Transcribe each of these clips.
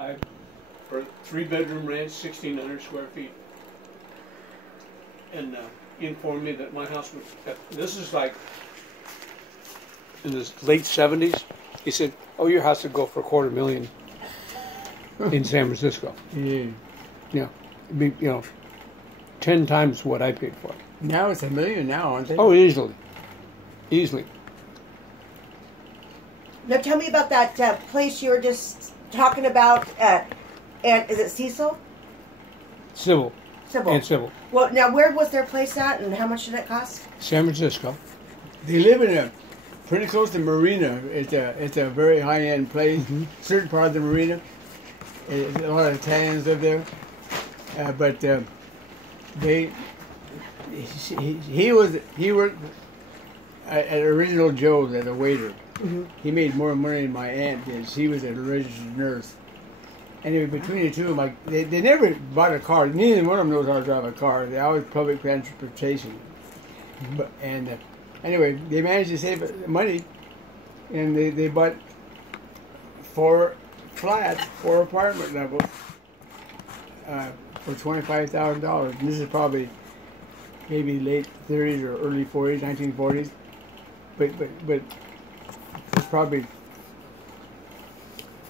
For a 3-bedroom ranch, 1,600 square feet. And he informed me that my house was, this is like in the late 70s. He said, oh, your house would go for $250,000 in San Francisco. Yeah. Yeah. It'd be, 10 times what I paid for it. Now it's $1 million now, aren't they? Oh, easily. Easily. Now tell me about that place you were just talking about. And is it Cecil? Civil. Sybil. And Civil. Well, now where was their place at, and how much did it cost? San Francisco. They live in a pretty close to Marina. It's a very high end place. Mm-hmm. Certain part of the Marina, a lot of Italians live there. But he worked at Original Joe's as a waiter. Mm-hmm. He made more money than my aunt did. She was a registered nurse. Anyway, between the two of them, they never bought a car. Neither one of them knows how to drive a car. They always public transportation. But anyway, they managed to save money, and they bought 4 flats, 4 apartment levels for $25,000. And this is probably maybe late 30s or early 40s, 1940s. But it's probably,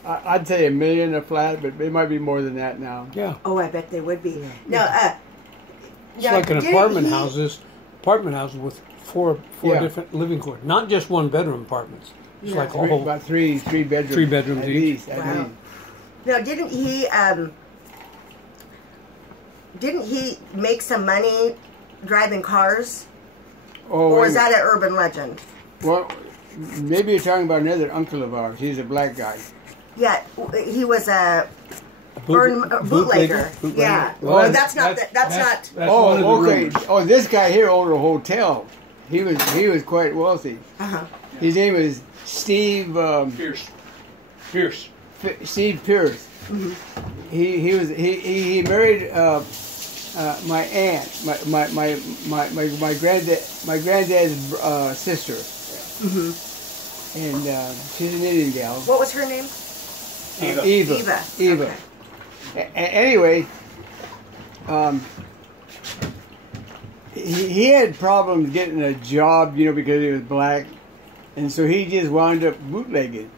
I'd say $1 million a flat, but it might be more than that now. Yeah. Oh, I bet they would be. Yeah. Now, It's like an apartment houses with four Yeah. different living quarters, not just 1-bedroom apartments. It's Yeah. like a whole About three bedrooms. 3 bedrooms at each. least, at Wow. least. Now, didn't he make some money driving cars, Oh, or wait is a that an urban legend? Well, maybe you're talking about another uncle of ours. He's a black guy. Yeah, he was a bootlegger. bootlegger. Yeah, Well, well, that's not. That's not. That's one of the okay. rumors. Oh, this guy here owned a hotel. He was quite wealthy. Uh-huh. His name was Steve Pierce. Steve Pierce. Mm-hmm. He married my aunt, my granddad's sister. Mm-hmm. And she's an Indian gal. What was her name? Eva. Okay. Anyway, he had problems getting a job, because he was black, and so he just wound up bootlegging.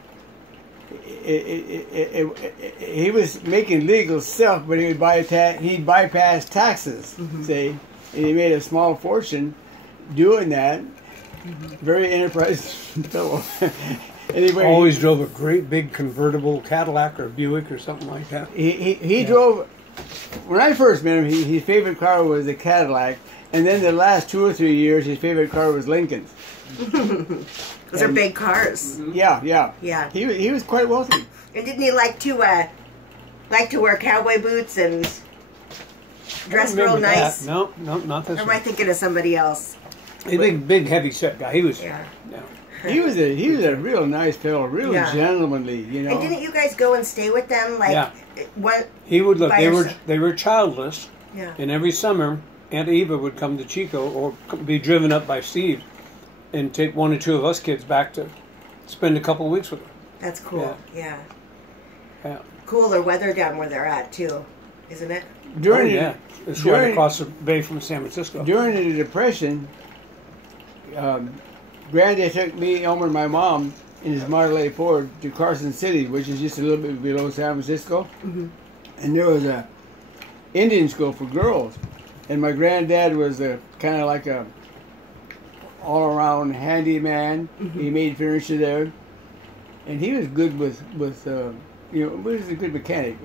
He was making legal stuff, but he'd bypass taxes, see, and he made a small fortune doing that. Very enterprising fellow. Anyway, Always drove a great big convertible Cadillac or Buick or something like that. He drove. When I first met him, his favorite car was a Cadillac, and then the last 2 or 3 years, his favorite car was Lincoln's. Those are big cars. Yeah. Yeah. He was quite wealthy. And didn't he like to wear cowboy boots and dress real Remember nice? that. No, not this Or am one. I thinking of somebody else? A big, heavy set guy. He was. Yeah. No. He was a real nice fellow, real Yeah. gentlemanly, And didn't you guys go and stay with them? Like, Yeah. one. He would look. By They yourself. were childless, Yeah. and every summer Aunt Eva would come to Chico or be driven up by Steve, and take 1 or 2 of us kids back to spend a couple of weeks with her. That's cool. Yeah. Yeah. Cooler weather down where they're at too, isn't it? during yeah. It's right across the bay from San Francisco. during the Depression, Granddad took me, Elmer, and my mom in his Model A Ford to Carson City, which is just a little bit below San Francisco, and there was a Indian school for girls, and my granddad was kind of like a all-around handyman. He made furniture there, and he was good with he was a good mechanic,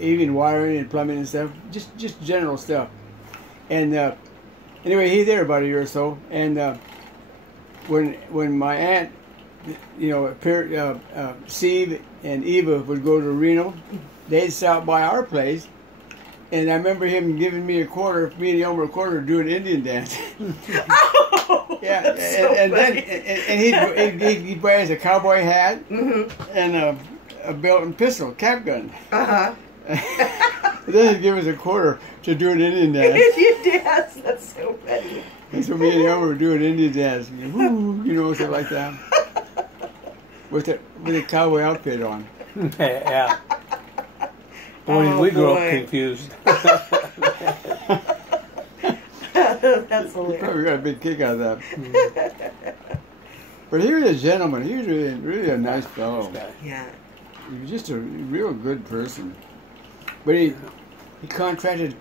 even wiring and plumbing and stuff, just general stuff. And anyway, he's there about a year or so, and when my aunt, Steve and Eva would go to Reno, they'd stop by our place. And I remember him giving me Elmer a quarter to do an Indian dance. Oh, Yeah, that's so and funny. then he'd buy us a cowboy hat and a belt and pistol, cap gun. Uh-huh. Then he'd give us a quarter to do an Indian dance. Indian dance. That's so funny. And so me and Elmer would do an Indian dance, something like that, with a cowboy outfit on. Yeah. Boy, did Oh, we grow up boy. confused. That's hilarious. Probably got a big kick out of that. But he was a gentleman. He was really a nice fellow. Yeah. He was just a real good person. But he contracted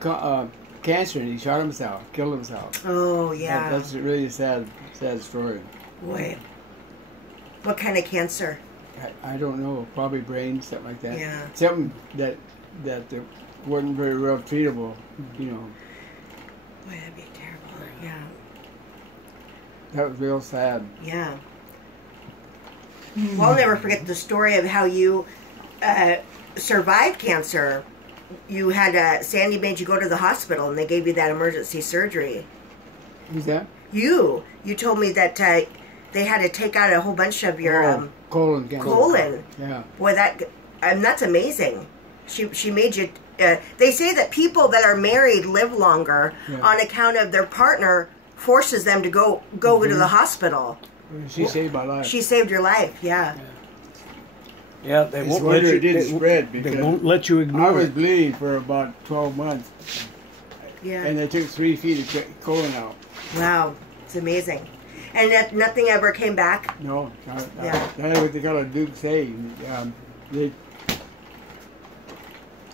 cancer and he shot himself, killed himself. Oh, yeah. That's really a sad story. Boy. What kind of cancer? I don't know, probably brain, something like that. Yeah. Something that wasn't very well treatable, you know. Boy, that'd be terrible. Yeah. That was real sad. Yeah. Well, I'll never forget the story of how you survived cancer. You had Sandy made you go to the hospital and they gave you that emergency surgery. Who's that? You told me that they had to take out a whole bunch of your colon cancer. colon. Yeah. Boy, that's amazing. She made you. They say that people that are married live longer on account of their partner forces them to go to the hospital. She saved my life. She saved your life. Yeah. Yeah, they It's won't wonder let you. it didn't They, spread they because won't let you I ignore was it. bleeding for about 12 months, Yeah. and they took 3 feet of colon out. Wow. It's amazing. And that nothing ever came back. No, Yeah. that's what they call a Duke say.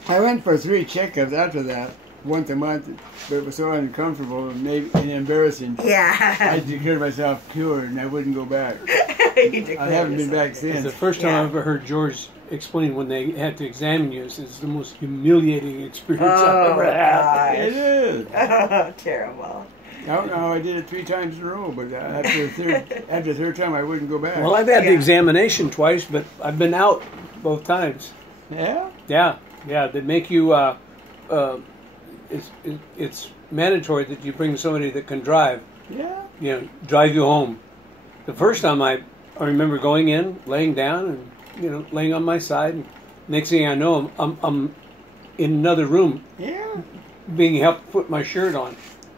I went for 3 checkups after that, once a month, but it was so uncomfortable and embarrassing. I Yeah. declared myself cured and I wouldn't go back. You I haven't been back It's since. the first time Yeah. I ever heard George explain when they had to examine you. It's the most humiliating experience I've ever had. It is. Terrible. I don't know how I did it 3 times in a row, but after the third time, I wouldn't go back. Well, I've had the Yeah. examination twice, but I've been out both times. Yeah? Yeah. They make you. It's mandatory that you bring somebody that can drive. Yeah. You know, drive you home. The first time I remember going in, laying down, and laying on my side. And next thing I know, I'm in another room, Yeah. being helped put my shirt on,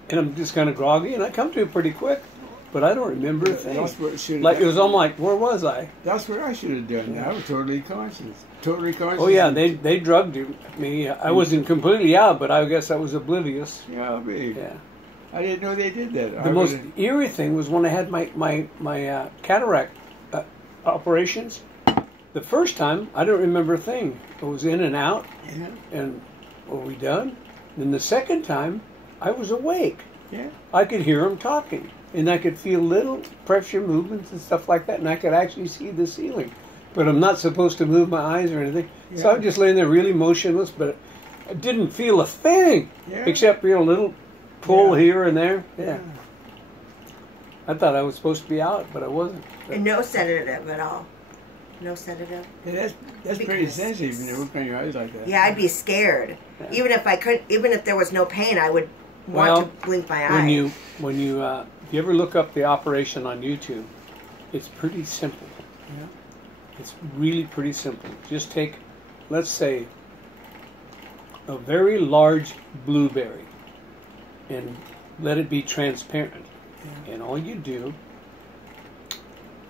and I'm just kind of groggy, and I come to it pretty quick, but I don't remember a thing. That's what it should have Like it done. was, I'm like, where was I? That's what I should have done. I was totally conscious. Totally conscious. Oh yeah, they drugged me. I wasn't completely out, but I guess I was oblivious. Yeah, me. Yeah. I didn't know they did that. The most eerie thing was when I had my cataract operations. The first time, I don't remember a thing. I was in and out, Yeah. and were we done? Then the second time, I was awake. Yeah. I could hear them talking, and I could feel little pressure movements and stuff like that, and I could actually see the ceiling. But I'm not supposed to move my eyes or anything. So I'm just laying there really motionless, but I didn't feel a thing, Yeah. except a little pull Yeah. here and there. Yeah. I thought I was supposed to be out, but I wasn't. And no sedative at all. No sedative. Yeah, that's pretty Because- sensitive when you look on your eyes like that. Yeah, I'd be scared. Even if there was no pain, I would want Well, to blink my eye. When you if you ever look up the operation on YouTube, it's pretty simple. Yeah. It's really pretty simple. Just take, let's say, a very large blueberry and let it be transparent. And all you do,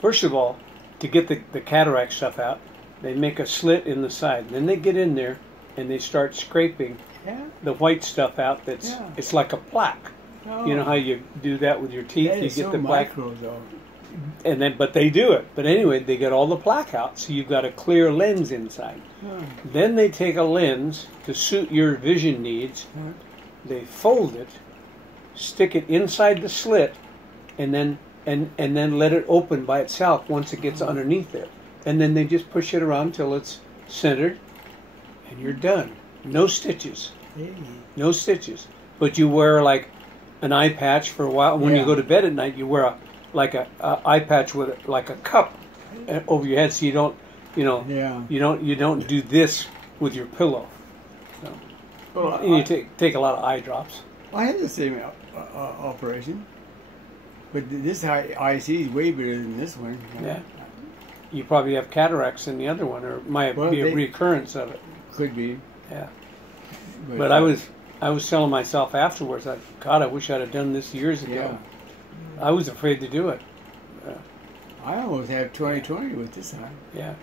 first of all, to get the cataract stuff out, they make a slit in the side. Then they get in there and they start scraping Yeah. the white stuff out. It's like a plaque. Oh. You know how you do that with your teeth? That You is get so the plaque, micro, though. but they do it. But anyway, they get all the plaque out, so you've got a clear lens inside. Oh. Then they take a lens to suit your vision needs. Huh. They fold it, stick it inside the slit, and then let it open by itself once it gets underneath there. And then they just push it around till it's centered, and you're done. No stitches. Hey. No stitches. But you wear like an eye patch for a while. When you Yeah. go to bed at night, you wear a eye patch with like a cup over your head, so you don't, Yeah. you don't do this with your pillow. So, Well, and you take a lot of eye drops. I had the same operation, but this IC is way better than this one. Yeah. You probably have cataracts in the other one, or might Well, be a they- recurrence of it. Could be. Yeah. But I was telling myself afterwards, God, I wish I'd have done this years ago. Yeah. I was afraid to do it. I almost have 20/20 with this eye. Yeah.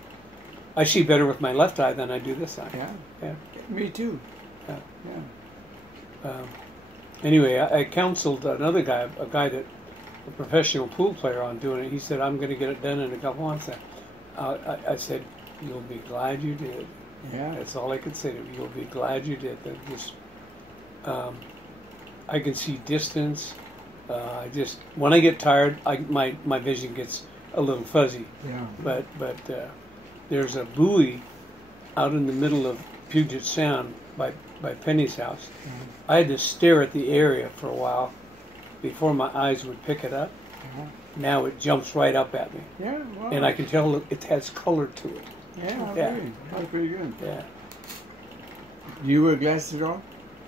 I see better with my left eye than I do this eye. Yeah. Yeah. Me too. Yeah. Yeah. Anyway, I counseled another guy, a professional pool player, on doing it. He said, I'm going to get it done in a couple months. I said, you'll be glad you did. Yeah. That's all I could say to you. You'll be glad you did. That just, I can see distance. When I get tired, my vision gets a little fuzzy. Yeah. But there's a buoy out in the middle of Puget Sound by Penny's house. Mhm. I had to stare at the area for a while before my eyes would pick it up. Uh-huh. Now it jumps right up at me, Yeah. Wow. and I can tell it has color to it. Yeah. Yeah. Really. That's pretty good. Yeah, Do you wear glasses at all?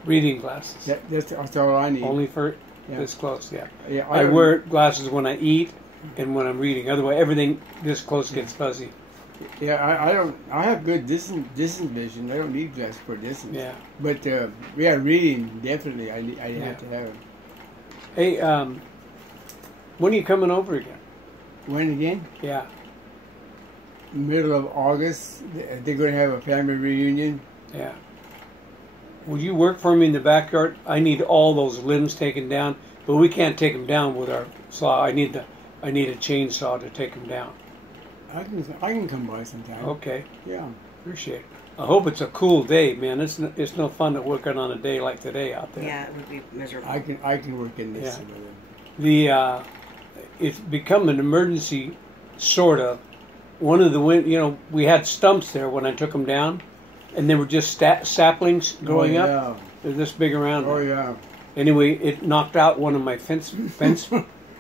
reading glasses. That's all I need. Only for Yeah. this close. Yeah, Yeah. I wear glasses when I eat and when I'm reading. Otherwise, everything this close gets fuzzy. Yeah. I don't. I have good distant vision. I don't need glasses for distance. Yeah. But reading definitely. I Yeah. have to have it. Hey, when are you coming over again? When again? Yeah. Middle of August. They're going to have a family reunion. Yeah. Will you work for me in the backyard? I need all those limbs taken down, but we can't take them down with our saw. I need a chainsaw to take them down. I can come by sometime. Okay, Yeah. appreciate it. I hope it's a cool day, man. It's no fun to working on a day like today out there. Yeah, it would be miserable. I can work in this. Yeah. It's become an emergency, sort of. One of the we had stumps there when I took them down, and they were just saplings growing up. They're this big around. Oh yeah. Anyway, it knocked out one of my fence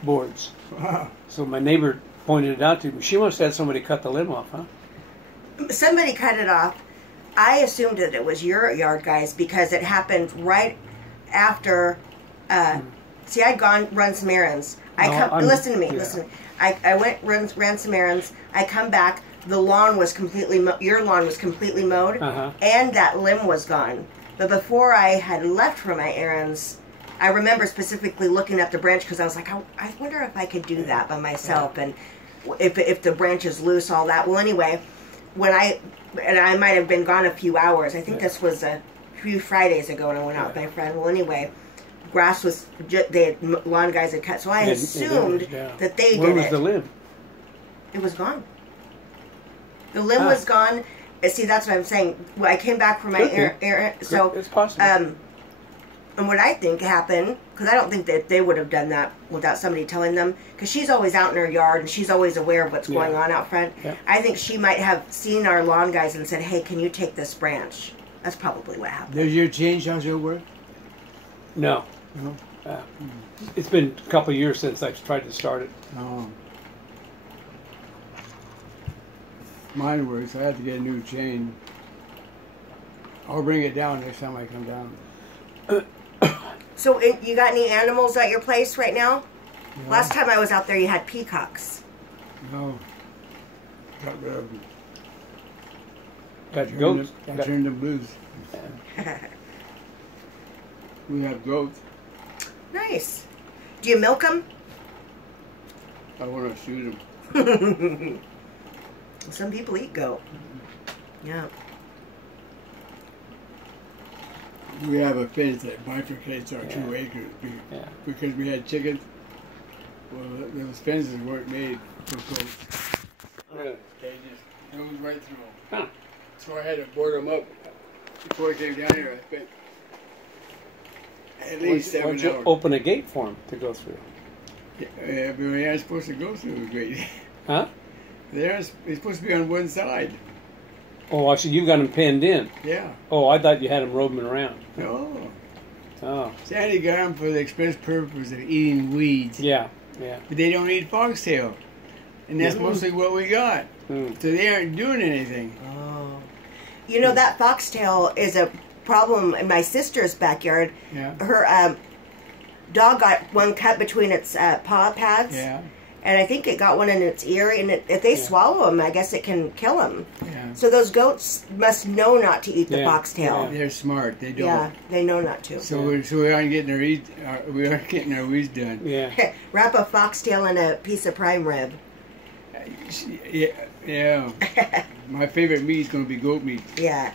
boards. Wow. So my neighbor pointed it out to me. She must have had somebody cut the limb off, huh? Somebody cut it off. I assumed that it was your yard, guys, because it happened right after. See, I'd run some errands. Listen to me. Yeah. Listen to me. I went ran some errands. I come back. The lawn was your lawn was completely mowed, and that limb was gone. But before I had left for my errands, I remember specifically looking at the branch because I was like, I wonder if I could do that by myself, and if the branch is loose, all that. Well, anyway, I might have been gone a few hours. I think this was a few Fridays ago when I went out with my friend. Well, anyway, grass was lawn guys had cut, so I assumed that they did it. Where was the limb? It was gone. The limb was gone. See, that's what I'm saying. Well, I came back from my errand, so it's possible. And what I think happened, because I don't think that they would have done that without somebody telling them, because she's always out in her yard and she's always aware of what's going on out front. Yeah. I think she might have seen our lawn guys and said, hey, can you take this branch? That's probably what happened. Does your chainsaw still work? No. No. It's been a couple of years since I've tried to start it. Oh. Mine works. I have to get a new chain. I'll bring it down next time I come down. So, you got any animals at your place right now? No. Last time I was out there, you had peacocks. No. Got rid of them. Got goats. I turned them loose. We have goats. Nice. Do you milk them? I want to shoot them. Some people eat goat. Yeah. We have a fence that bifurcates our 2 acres because we had chickens. Well, those fences weren't made for goats. They just goes right through them. Huh. So I had to board them up. Before I came down here, I spent at least 7 Why'd you hours. open a gate for them to go through? Yeah, but we aren't supposed to go through the gate. Huh? They're supposed to be on one side. Oh, I see. You've got them pinned in. Yeah. Oh, I thought you had them roaming around. No. Oh. Sandy got them for the express purpose of eating weeds. Yeah. But they don't eat foxtail. And that's mostly what we got. Mm. So they aren't doing anything. Oh. You know, that foxtail is a problem in my sister's backyard. Yeah. Her dog got one cut between its paw pads. Yeah. And I think it got one in its ear, and if they swallow them, I guess it can kill them. Yeah. So those goats must know not to eat the foxtail. They're smart. They don't. Yeah, they know not to. So we aren't getting our weeds done. Yeah. Wrap a foxtail in a piece of prime rib. Yeah. My favorite meat is going to be goat meat. Yeah.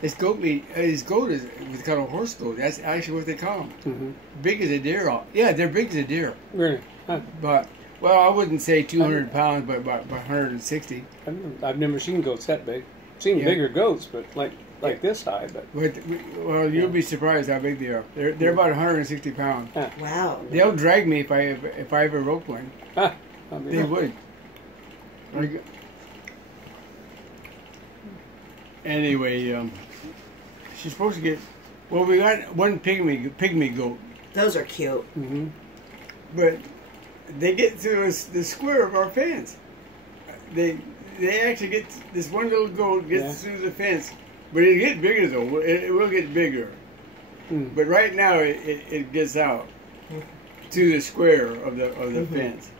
This goat meat, this goat is what's called a horse goat. That's actually what they call them. Mm-hmm. Big as a deer. Yeah, they're big as a deer. Really? Huh. But, well, I wouldn't say 200 pounds, but about 160. I've never seen goats that big. Seen Yeah. bigger goats, but like this high. But Well, you'll be surprised how big they are. They're about 160 pounds. Wow. They'll drag me if I ever roped one. I They would. Anyway, she's supposed to get. Well, we got one pygmy goat, Those are cute. Mm-hmm. but they get through the square of our fence. They actually get this one little goat gets through the fence, but it gets bigger though. It will get bigger, but right now it gets out to the square of the fence,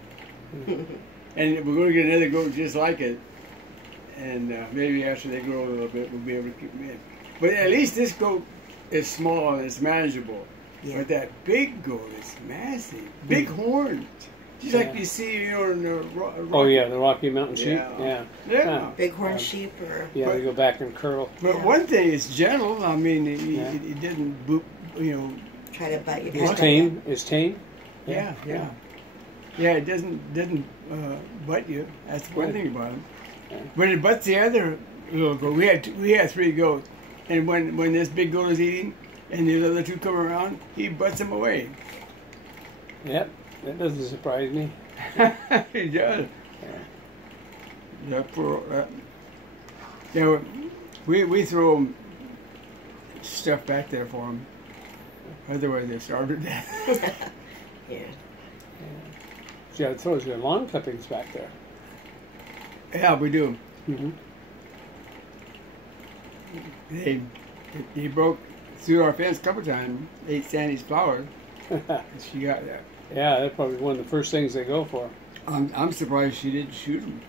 and we're going to get another goat just like it, and maybe after they grow a little bit we'll be able to keep them in. But at least this goat is small and it's manageable. Yeah. But that big goat is massive, big horns. Just like you see, in the Oh yeah, the Rocky Mountain sheep. Yeah. Yeah. Bighorn sheep or... Yeah, they go back and curl. But one thing, it's gentle. I mean, it didn't boop, Try to bite you. It's tame. It's tame. Yeah. It doesn't butt you. That's one thing about it. Yeah. But it butts the other little goat. We had 3 goats, and when this big goat is eating, and the other 2 come around, he butts them away. Yep, that doesn't surprise me. He does. We throw them stuff back there for them. Otherwise, they starve to death. Yeah. So you got to throw your lawn clippings back there. Yeah, we do. Mm-hmm. He broke through our fence a couple times. Ate Sandy's flowers. She got that. Yeah, that's probably one of the first things they go for. I'm surprised she didn't shoot him.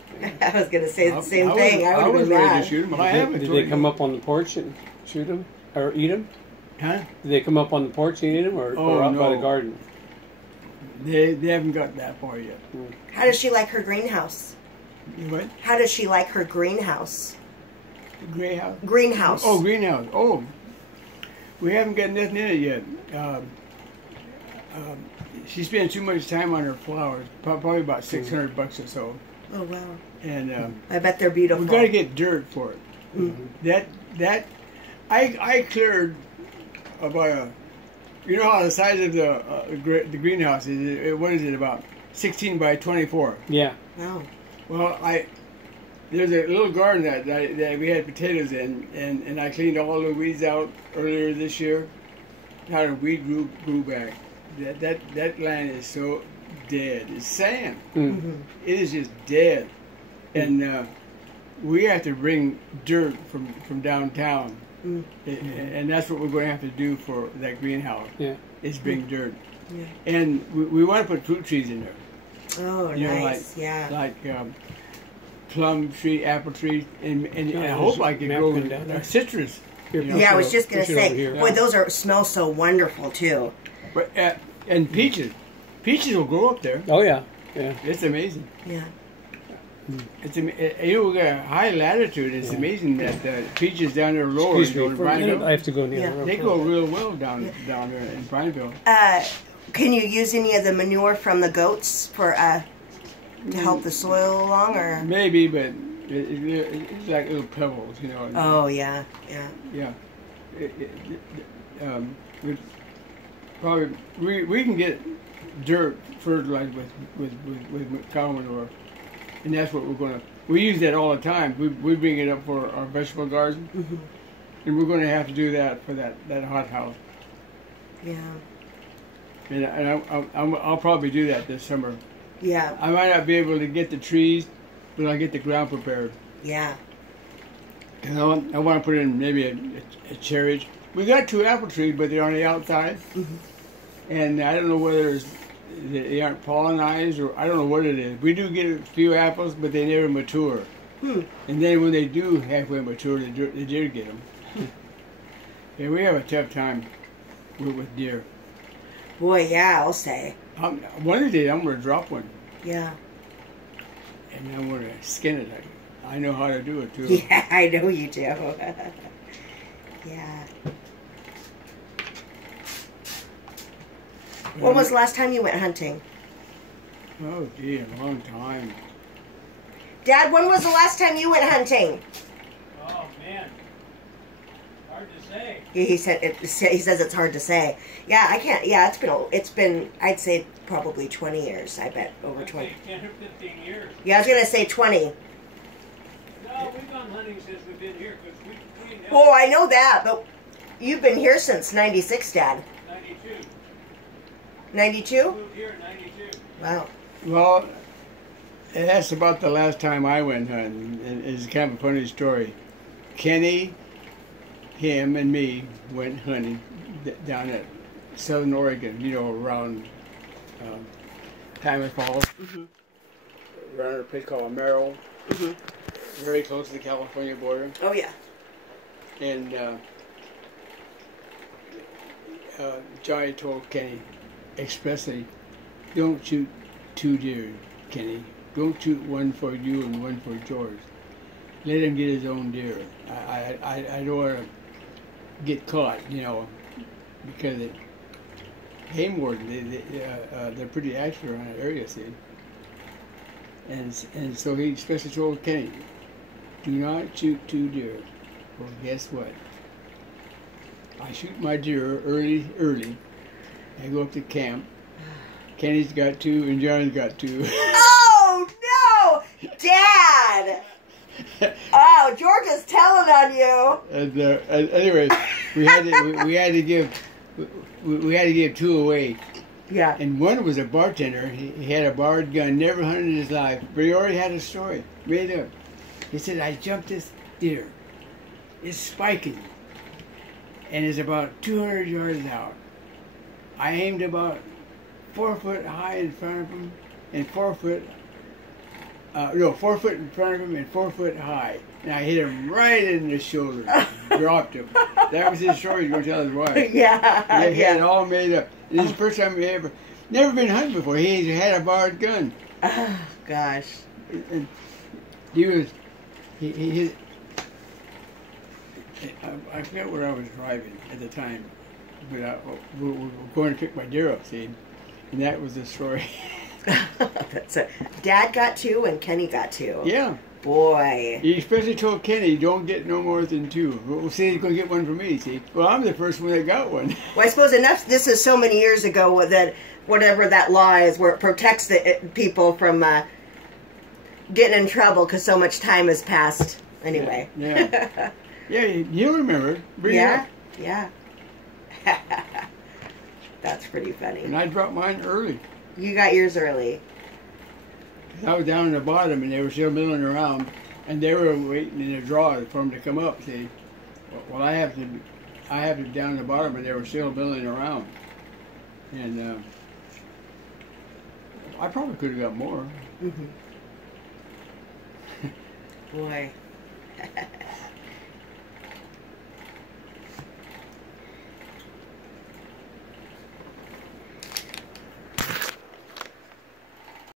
I was going to say the same I thing. I would was have been ready mad. to shoot him. Did they come up on the porch and shoot them or eat them? Huh? Did they come up on the porch and eat them, or out by the garden? They haven't got that far yet. How does she like her greenhouse? What? How does she like her greenhouse? Greenhouse? Greenhouse. Oh, greenhouse. Oh, we haven't got nothing in it yet. She spends too much time on her flowers. Probably about $600 or so. Oh wow. And I bet they're beautiful. we got to get dirt for it. That I cleared about you know how the size of the greenhouse is. What is it, about 16 by 24? Yeah. Wow. Well, there's a little garden that we had potatoes in, and I cleaned all the weeds out earlier this year. Not a weed grew back. That land is so dead. It's sand. Mm-hmm. It is just dead, and we have to bring dirt from downtown, and that's what we're going to have to do for that greenhouse. Yeah. Is bring dirt, Yeah. and we want to put fruit trees in there. Oh, You know, nice. like plum tree, apple tree, and I hope I can grow down there. citrus. Yeah, I was just going to Push it over say, here. boy, those smell so wonderful too. But and peaches will grow up there. Oh yeah. Yeah. It's amazing. Yeah. It's we got a high latitude. It's amazing that peaches down there lower. Excuse me for a minute. I have to go near. Yeah. the They road. go real well down there in Pineville. Can you use any of the manure from the goats for to help the soil along, or? Maybe, but it's like little pebbles, you know. Oh yeah. Yeah. We can get dirt fertilized with cow manure, and that's what we're going to. We use that all the time. We bring it up for our vegetable garden, and we're going to have to do that for that hothouse. Yeah. And I'll probably do that this summer. Yeah. I might not be able to get the trees, but I'll get the ground prepared. Yeah. And I want to put in maybe a cherry. We got 2 apple trees, but they're on the outside. And I don't know whether they aren't pollinized or I don't know what it is. We do get a few apples, but they never mature. And then when they do halfway mature, the deer get them. Yeah, we have a tough time with deer. Boy, yeah, I'll say. One of the days I'm going to drop one. Yeah. and I'm going to skin it. I know how to do it too. Yeah, I know you do. Yeah. When was the last time you went hunting? Oh, gee, a long time. Dad, when was the last time you went hunting? Oh man, hard to say. He said he says it's hard to say. Yeah, I can't. Yeah, it's been I'd say probably 20 years. I bet over 20. 10 or 15 years. Yeah, I was gonna say 20. No, we've gone hunting since we've been here because we never. Oh, I know that, but you've been here since '96, Dad. 92. 92? Moved here in 92. Wow. Well, that's about the last time I went hunting. It's kind of a funny story. Kenny, him, and me went hunting down at Southern Oregon, around Klamath Falls. Mhm. Around a place called Merrill, Mhm. very close to the California border. Oh yeah. And Johnny told Kenny expressly, don't shoot two deer, Kenny. Don't shoot one for you and one for George. Let him get his own deer. I don't want to get caught, because game warden, they're pretty active around that area, see. And so he especially told Kenny, do not shoot two deer. Well, guess what? I shoot my deer early. I go up to camp. Kenny's got two and Johnny's got two. Oh no, Dad! Oh, George is telling on you. And anyway, we had to give two away. Yeah. And one was a bartender. He had a barred gun, never hunted in his life, but he already had a story made up. He said, I jumped this deer. It's spiking. And it's about 200 yards out. I aimed about 4 foot high in front of him, and 4 foot in front of him and 4 foot high. And I hit him right in the shoulder, dropped him. That was his story. He's going to tell his wife. Yeah. He had it all made up. This is the first time he never been hunting before. He had a barred gun. Oh, gosh. And he I forget where I was driving at the time, but we were going to pick my deer up, see, and that was the story. So, Dad got two and Kenny got two. Yeah. Boy. He especially told Kenny, don't get no more than two. Well, see, he's going to get one from me, see. Well, I'm the first one that got one. Well, I suppose enough, this is so many years ago that whatever that law is where it protects the people from getting in trouble because so much time has passed. Anyway. Yeah. Yeah, you remember. Bring it Yeah? up. Yeah. That's pretty funny. And I dropped mine early. You got yours early. I was down in the bottom, and they were still milling around, and they were waiting in a draw for them to come up. See, well, I have to down in the bottom, and they were still milling around, and I probably could have got more. Mm-hmm. Boy.